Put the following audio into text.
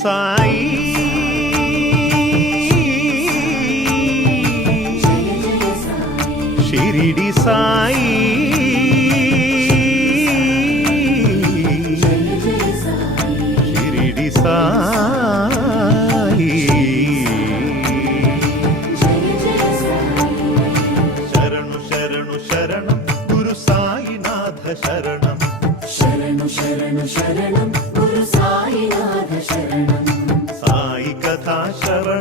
సాయి షిరిడి సాయి షిరిడి సాయి శరణు శరణు శరణం గురు సాయినాథ శరణం శరణు శరణు శరణం గురు సాయినాథ శరణం సాయి కథా శ్రవణ